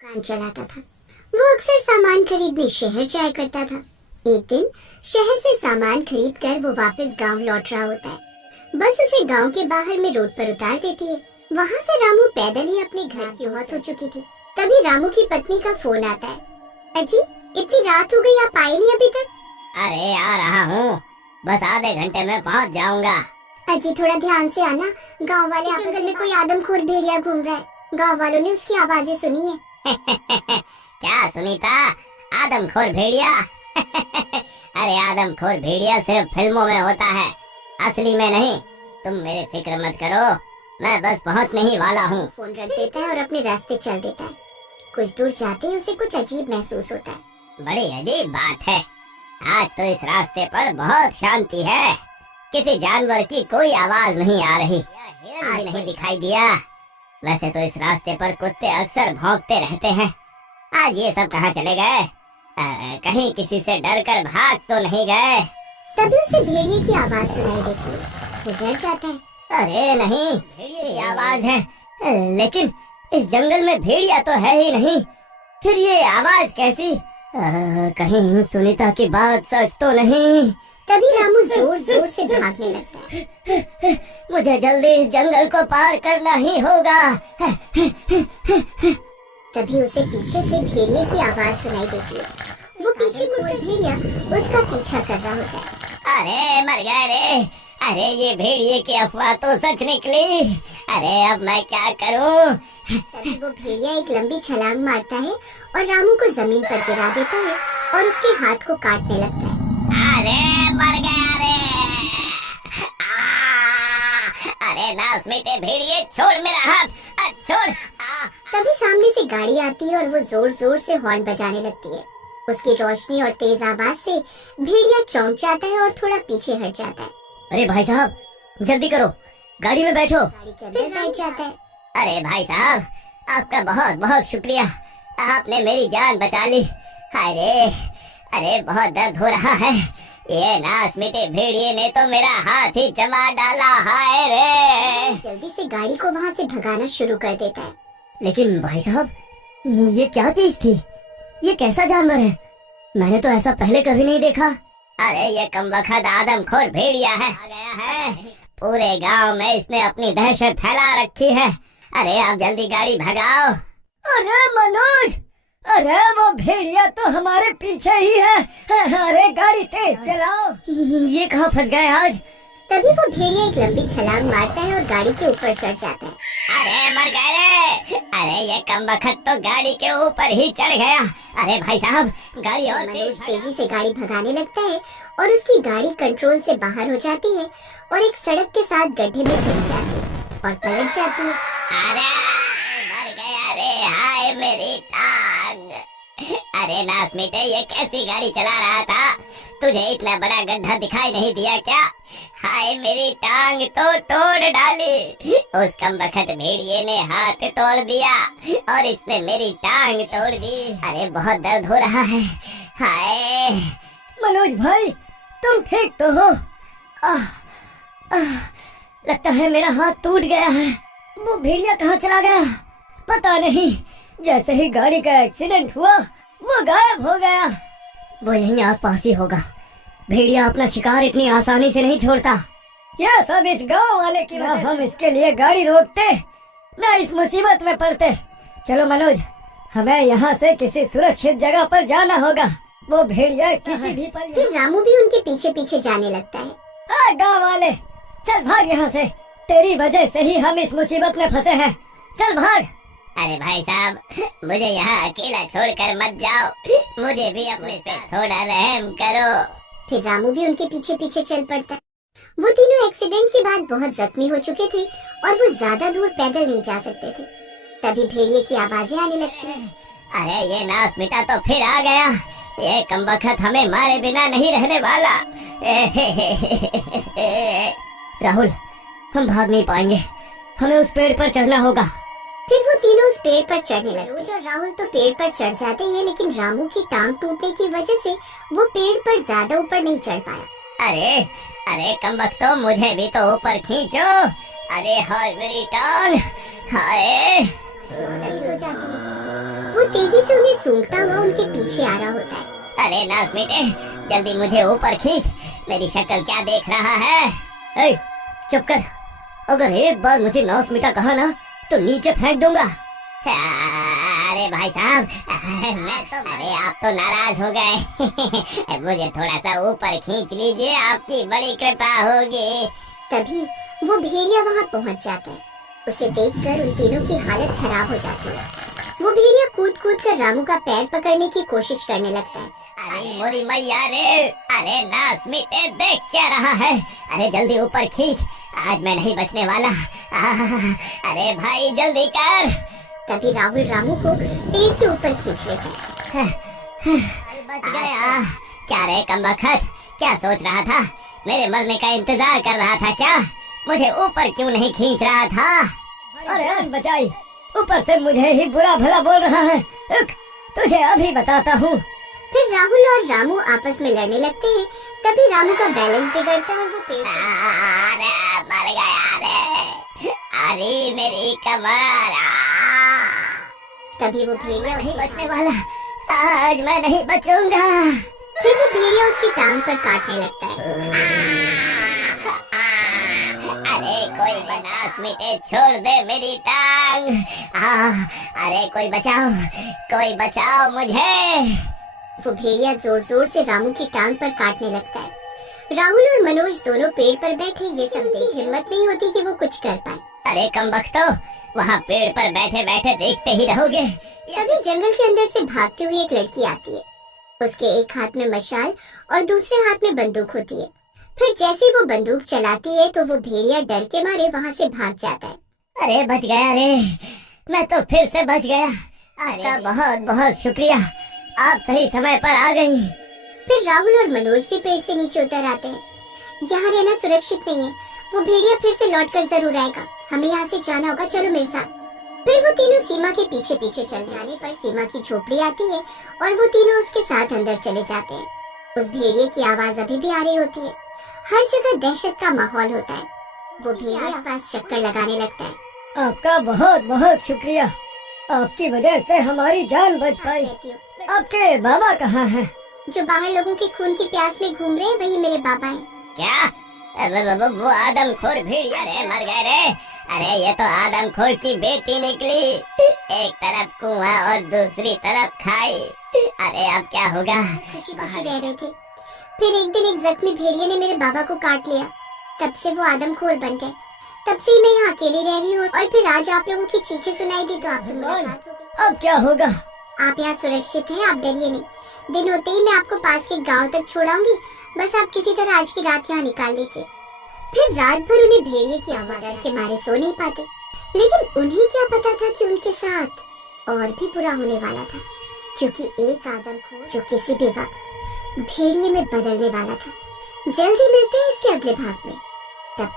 दुकान चलाता था। वो अक्सर सामान खरीदने शहर जाया करता था। एक दिन शहर से सामान खरीद कर वो वापस गांव लौट रहा होता है। बस उसे गांव के बाहर में रोड पर उतार देती है। वहाँ से रामू पैदल ही अपने घर की ओर हो चुकी थी। तभी रामू की पत्नी का फोन आता है। अजी, इतनी रात हो गई, आप आए नहीं अभी तक? अरे आ रहा हूँ, बस आधे घंटे में पहुँच जाऊंगा। अजी थोड़ा ध्यान से आना, गांव वाले जंगल में कोई आदमखोर भेड़िया घूम रहा है। गांव वालों ने उसकी आवाजें सुनी है। क्या सुनीता, आदमखोर भेड़िया? अरे आदमखोर भेड़िया सिर्फ फिल्मों में होता है, असली में नहीं। तुम मेरी फिक्र मत करो, मैं बस पहुंचने ही वाला हूँ। फोन रख देता है और अपने रास्ते चल देता है। कुछ दूर जाते ही उसे कुछ अजीब महसूस होता है। बड़ी अजीब बात है, आज तो इस रास्ते पर बहुत शांति है। किसी जानवर की कोई आवाज नहीं आ रही, आज नहीं दिखाई दिया। वैसे तो इस रास्ते पर कुत्ते अक्सर भौंकते रहते हैं, आज ये सब कहाँ चले गए? कहीं किसी से डर कर भाग तो नहीं गए? तभी उसे भेड़िए की आवाज सुनाई देती है। वो डर जाता है। अरे नहीं, भेड़िए की आवाज है, लेकिन इस जंगल में भेड़िया तो है ही नहीं, फिर ये आवाज कैसी? कहीं सुनीता की बात सच तो नहीं? तभी रामू जोर जोर से भागने लगता है। मुझे जल्दी इस जंगल को पार करना ही होगा। तभी उसे पीछे से भेड़िए की आवाज सुनाई देती है। वो पीछे मुड़कर भेड़िया उसका पीछा कर रहा होता है। अरे मर गए रे, अरे ये भेड़िए की अफवाह तो सच निकली। अरे अब मैं क्या करूं? तभी वो भेड़िया एक लंबी छलांग मारता है और रामू को जमीन पर गिरा देता है और उसके हाथ को काटने लगता है। अरे मर गया रे! अरे नास मीठे भेड़िए, छोड़ मेरा हाथ, छोड़! तभी सामने से गाड़ी आती है और वो जोर जोर से हॉर्न बजाने लगती है। उसकी रोशनी और तेज आवाज से भेड़िया चौंक जाता है और थोड़ा पीछे हट जाता है। अरे भाई साहब, जल्दी करो, गाड़ी में बैठो। गाड़ी के अंदर बैठ जाता है। अरे भाई साहब, आपका बहुत बहुत शुक्रिया, आपने मेरी जान बचा ली। अरे अरे बहुत दर्द हो रहा है, ये नास मीठे भेड़िए ने तो मेरा हाथ ही जमा डाला। हाय रे! जल्दी से गाड़ी को वहाँ से भगाना शुरू कर देता है। लेकिन भाई साहब, ये क्या चीज थी? ये कैसा जानवर है? मैंने तो ऐसा पहले कभी नहीं देखा। अरे ये कमबख्त आदमखोर भेड़िया है, आ गया है। पूरे गांव में इसने अपनी दहशत फैला रखी है। अरे आप जल्दी गाड़ी भगाओ। अरे मनोज, अरे वो भेड़िया तो हमारे पीछे ही है। अरे गाड़ी तेज चलाओ। ये कहाँ फंस गए आज? तभी वो भेड़िया एक लंबी छलांग मारता है और गाड़ी के ऊपर चढ़ जाता है। अरे मर गए रे! अरे ये कमबख्त तो गाड़ी के ऊपर ही चढ़ गया। अरे भाई साहब, गाड़ी और मनोज तेजी से गाड़ी भगाने लगता है और उसकी गाड़ी कंट्रोल से बाहर हो जाती है और एक सड़क के साथ गड्ढे में चली जाती है और पलट जाती है। अरे मर गया रे! हाय मेरी टांग! अरे नास मीठे, ये कैसी गाड़ी चला रहा था? तुझे इतना बड़ा गड्ढा दिखाई नहीं दिया क्या? हाय मेरी टांग तो तोड़ डाली। उस कमबख्त भेड़िए ने हाथ तोड़ दिया और इसने मेरी टांग तोड़ दी। अरे बहुत दर्द हो रहा है। हाय मनोज भाई, तुम ठीक तो हो? लगता है मेरा हाथ टूट गया है। वो भेड़िया कहाँ चला गया? पता नहीं, जैसे ही गाड़ी का एक्सीडेंट हुआ वो गायब हो गया। वो यहीं आसपास ही होगा। भेड़िया अपना शिकार इतनी आसानी से नहीं छोड़ता। यह सब इस गांव वाले की वजह। हम इसके लिए गाड़ी रोकते ना इस मुसीबत में पड़ते। चलो मनोज, हमें यहाँ से किसी सुरक्षित जगह पर जाना होगा। वो भेड़िया किसी भी पल। फिर रामू भी उनके पीछे पीछे जाने लगता है। गाँव वाले, चल भाग यहाँ से। तेरी वजह से ही हम इस मुसीबत में फंसे हैं। चल भाग। अरे भाई साहब, मुझे यहाँ अकेला छोड़कर मत जाओ, मुझे भी अपने से थोड़ा रहम करो। फिर रामू भी उनके पीछे पीछे चल पड़ता है। वो तीनों एक्सीडेंट के बाद बहुत जख्मी हो चुके थे और वो ज्यादा दूर पैदल नहीं जा सकते थे। तभी भेड़िए की आवाजें आने लगती हैं। अरे ये नास मीठा तो फिर आ गया। ये कमबख्त हमें मारे बिना नहीं रहने वाला। राहुल, हम भाग नहीं पाएंगे, हमें उस पेड़ पर चढ़ना होगा। फिर वो तीनों उस पेड़ पर चढ़ने लगे। मनोज और राहुल तो पेड़ पर चढ़ जाते हैं, लेकिन रामू की टांग टूटने की वजह से वो पेड़ पर ज्यादा ऊपर नहीं चढ़ पाया। अरे अरे कमबख्तो, मुझे भी तो ऊपर खींचो। अरे हाय मेरी टांग, हाय! हो जाती है। वो तेजी से उन्हें सूंघता हुआ उनके पीछे आ रहा होता है। अरे नास बेटे, जल्दी मुझे ऊपर खींच, मेरी शक्ल क्या देख रहा है। ए, चुप कर, अगर एक बार मुझे नास मीठा कहा ना तो नीचे फेंक दूंगा। अरे भाई साहब, अरे आप तो नाराज हो गए। मुझे थोड़ा सा ऊपर खींच लीजिए, आपकी बड़ी कृपा होगी। तभी वो भेड़िया वहाँ पहुँच जाता है। उसे देखकर उन तीनों की हालत खराब हो जाती है। वो भेड़िया कूद कूद कर रामू का पैर पकड़ने की कोशिश करने लगता है। अरे मोरी मैया रे, अरे नास मीठे देख क्या रहा है। अरे जल्दी ऊपर खींच, आज मैं नहीं बचने वाला। अरे भाई जल्दी कर। तभी राहुल रामू को पेड़ के ऊपर खींच लेता है। बच गया। क्या रे कमबख्त, क्या सोच रहा था? मेरे मरने का इंतजार कर रहा था क्या? मुझे ऊपर क्यों नहीं खींच रहा था? अरे आन बचाई, ऊपर से मुझे ही बुरा भला बोल रहा है। रुक, तुझे अभी बताता हूँ। फिर राहुल और रामू आपस में लड़ने लगते हैं। तभी रामू का बैलेंस बिगड़ता है और वो पेड़ अरे मर गया रे, अरे मेरी कमर। तभी वो भेड़िया नहीं बचने वाला, आज मैं नहीं बचूंगा। फिर वो भेड़िया उसकी टांग पर काटने लगता है। अरे कोई बनास मीठे, छोड़ दे मेरी टांग। अरे कोई बचाओ मुझे। वो भेड़िया जोर जोर से रामू की टांग पर काटने लगता है। राहुल और मनोज दोनों पेड़ पर बैठे ये सब देख हिम्मत नहीं होती कि वो कुछ कर पाए। अरे कमबख्तो, वहाँ पेड़ पर बैठे बैठे देखते ही रहोगे। तभी जंगल के अंदर से भागती हुई एक लड़की आती है। उसके एक हाथ में मशाल और दूसरे हाथ में बंदूक होती है। फिर जैसे वो बंदूक चलाती है तो वो भेड़िया डर के मारे वहाँ से भाग जाता है। अरे बच गया रे, मैं तो फिर से बच गया। आपका बहुत बहुत शुक्रिया, आप सही समय पर आ गई। फिर राहुल और मनोज भी पेड़ से नीचे उतर आते हैं। यहाँ रहना सुरक्षित नहीं है, वो भेड़िया फिर से लौट कर जरूर आएगा। हमें यहाँ से जाना होगा, चलो मेरे साथ। फिर वो तीनों सीमा के पीछे पीछे चल जाने पर सीमा की झोपड़ी आती है और वो तीनों उसके साथ अंदर चले जाते हैं। उस भेड़िए की आवाज अभी भी आ रही होती है। हर जगह दहशत का माहौल होता है। वो भेड़िया आसपास चक्कर लगाने लगता है। आपका बहुत बहुत शुक्रिया, आपकी वजह से हमारी जान बच पाई। आपके बाबा कहाँ हैं? जो बाहर लोगों के खून की प्यास में घूम रहे हैं, वही मेरे बाबा हैं। क्या? वो आदमखोर भेड़िया रे मर गए रे। अरे ये तो आदमखोर की बेटी निकली, एक तरफ कुआं और दूसरी तरफ खाई। अरे अब क्या होगा? खुशी खुशी रह रहे थे। फिर एक दिन एक जख्मी भेड़िए ने मेरे बाबा को काट लिया। तब से वो आदमखोर बन गए। तब से मैं यहाँ अकेली रह रही हूँ और फिर आज आप लोगों की चीखें सुनाई दी तो आपसे मुलाकात हो गई। अब क्या होगा? आप यहाँ सुरक्षित हैं, आप डरिए नहीं। दिन होते ही मैं आपको पास के गांव तक छोड़ाऊंगी। बस आप किसी तरह आज की रात यहाँ निकाल लीजिए। फिर रात भर उन्हें भेड़िए की आवाज के मारे सो नहीं पाते, लेकिन उन्हें क्या पता था कि उनके साथ और भी बुरा होने वाला था, क्योंकि एक आदमखोर जो किसी भी वक्त भेड़िए में बदलने वाला था। जल्दी मिलते हैं इसके अगले भाग में।